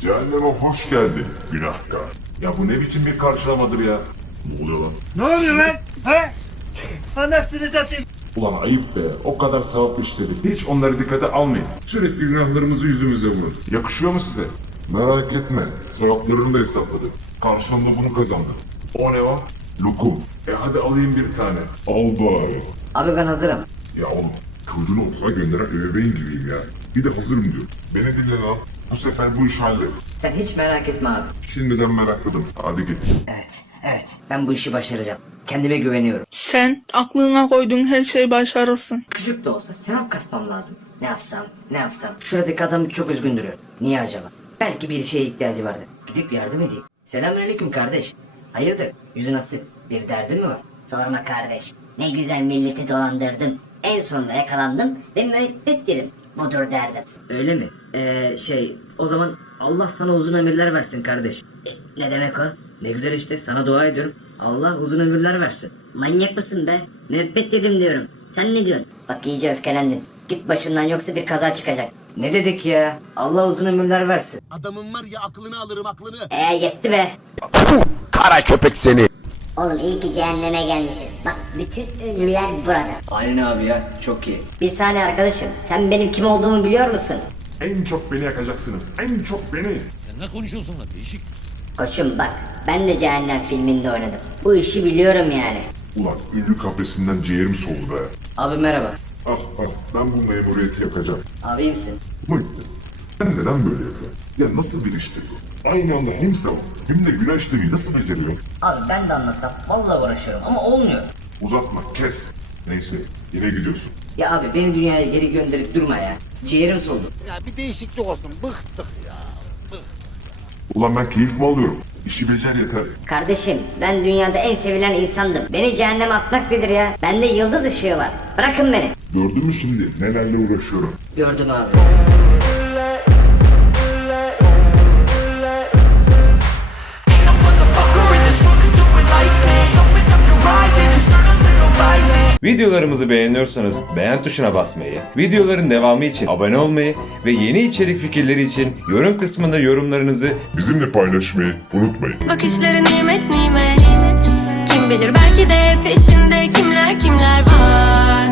Cehenneme hoş geldin günahkar. Ya bu ne biçim bir karşılamadır ya? Ne oluyor lan? Ne oluyor lan? He? Anasını satayım. Ulan ayıp be. O kadar sevap işledik. Hiç onları dikkate almayın. Sürekli günahlarımızı yüzümüze vurun. Yakışıyor mu size? Merak etme. Sevaplarını da hesapladım. Karşılığında bunu kazandım. O ne o? Lokum. E hadi alayım bir tane. Al bari. Abi ben hazırım. Ya oğlum çocuğunu okula gönderen ebeveyn gibiyim ya. Bir de hazırım diyor. Beni dinle lan. Bu sefer bu işi hallet. Sen hiç merak etme abi. Şimdiden merakladım. Hadi git. Evet, evet. Ben bu işi başaracağım. Kendime güveniyorum. Sen aklına koyduğun her şeyi başarırsın. Küçük de olsa sevap kasmam lazım. Ne yapsam, ne yapsam. Şuradaki adam çok üzgün duruyor. Niye acaba? Belki bir şeye ihtiyacı vardı. Gidip yardım edeyim. Selamünaleyküm kardeş. Hayırdır? Yüzün asık. Bir derdin mi var? Sorma kardeş. Ne güzel milleti dolandırdım. En sonunda yakalandım ve müebbet yedim. Budur derdim. Öyle mi? Ee, şey, o zaman Allah sana uzun ömürler versin kardeş. E, ne demek o? Ne güzel işte, sana dua ediyorum. Allah uzun ömürler versin. Manyak mısın be? Müebbet yedim diyorum. Sen ne diyorsun? Bak iyice öfkelendin. Git başından yoksa bir kaza çıkacak. Ne dedik ya? Allah uzun ömürler versin. Adamın var ya aklını alırım aklını. Ee yetti be. Kara köpek seni. Oğlum iyi ki cehenneme gelmişiz. Bak bütün ünlüler burada. Aynen abi ya, çok iyi. Bir saniye arkadaşım. Sen benim kim olduğumu biliyor musun? En çok beni yakacaksınız. En çok beni. Sen ne konuşuyorsun lan değişik. Koçum bak. Ben de cehennem filminde oynadım. Bu işi biliyorum yani. Ulan ünlü kafesinden ciğerim soldu be. Abi merhaba. Ah ah ben bu memuriyeti yapacağım. Abi iyi misin? Muhittin. Sen neden böyle yapıyorsun? Ya nasıl bir iştir bu? Aynı anda hem sevap hem de günah işlemeyi nasıl beceriyorsun? Abi ben de anlasam vallahi uğraşıyorum ama olmuyor. Uzatma kes. Neyse yine gidiyorsun. Ya abi beni dünyaya geri gönderip durma ya. Ciğerim soldu. Ya bir değişiklik olsun bıktık ya. Ulan ben keyif mi alıyorum? İşi becer yeter. Kardeşim ben dünyada en sevilen insandım. Beni cehenneme atmak nedir ya? Bende yıldız ışığı var. Bırakın beni. Gördün mü şimdi nelerle uğraşıyorum? Gördüm abi. Videolarımızı beğeniyorsanız beğen tuşuna basmayı, videoların devamı için abone olmayı ve yeni içerik fikirleri için yorum kısmında yorumlarınızı Bizimle paylaşmayı unutmayın. Bakışları nimet nimet Kim bilir belki de peşinde kimler kimler var